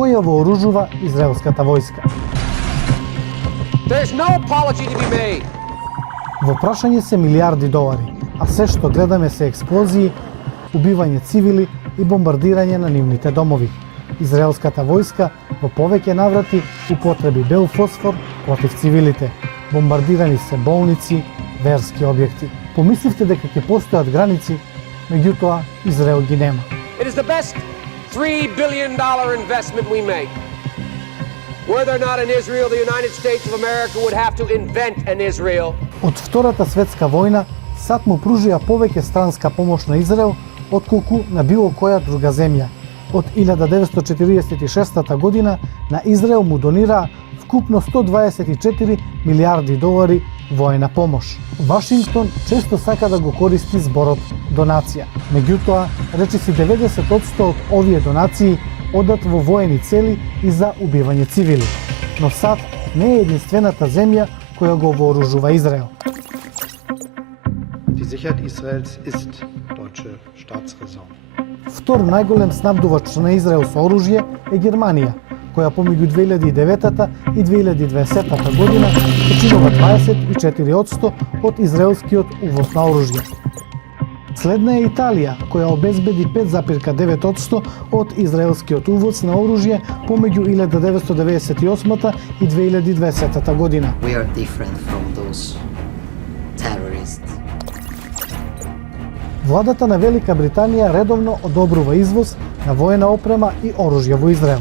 кој ја вооружува израелската војска. There's no apology to be made. Во прашање се милиарди долари, а се што гледаме се експлозии, убивање цивили и бомбардирање на нивните домови. Израелската војска во повеќе наврати употреби бел фосфор против цивилите. Бомбардирани се болници, верски објекти. Помисливте дека ќе постојат граници, меѓутоа Израел ги нема. It is the best $3 billion investment we make. Were there not an Israel, the United States of America would have to invent an Israel. Од Втората светска војна САД му пружија повеќе странска помош на Израел отколку на било која друга земја. Од 1946 година на Израел му донираа вкупно 124 милиарди долари воена помош. Вашингтон често сака да го користи зборот донација. Меѓутоа, речиси 90% од овие донации одат во воени цели и за убивање цивили. Но САД не е единствената земја која го вооружува Израел. Die Sicherheit Israels ist deutsche Staatsräson. Втор најголем снабдувач на Израел со оружје е Германија, која помеѓу 2009 и 2020 година починува 24% од израелскиот увоз на оружје. Следна е Италија, која обезбеди 5,9% од израелскиот увоз на оружје помеѓу 1998 и 2020 година. We are different from those terrorists. Владата на Велика Британија редовно одобрува извоз на воена опрема и оружје во Израел.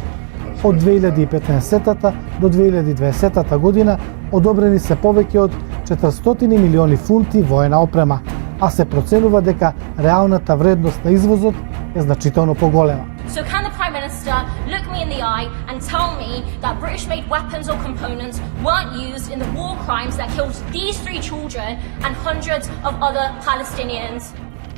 Од 2015 до 2020 година одобрени се повеќе од 400 милиони фунти воена опрема, а се проценува дека реалната вредност на извозот е значително поголема. So can the Prime Minister look me in the eye and tell me that British-made weapons or components weren't used in the war crimes that killed these 3 children and hundreds of other Palestinians?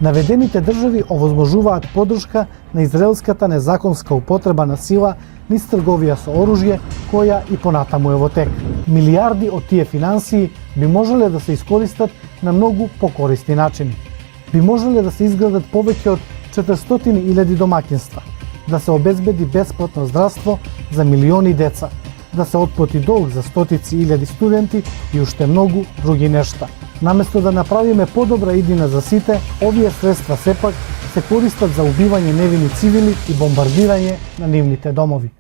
Наведените држави овозможуваат поддршка на израелската незаконска употреба на сила низ трговија со оружје, која и понатаму е во тек. Милиарди од тие финансии би можеле да се искористат на многу покорисни начини. Би можеле да се изградат повеќе од 400.000 домаќинства, да се обезбеди бесплатно здравство за милиони деца, да се отплати долг за стотици илјади студенти и уште многу други нешта. Наместо да направиме подобра иднина за сите, овие средства сепак се користат за убивање невини цивили и бомбардирање на нивните домови.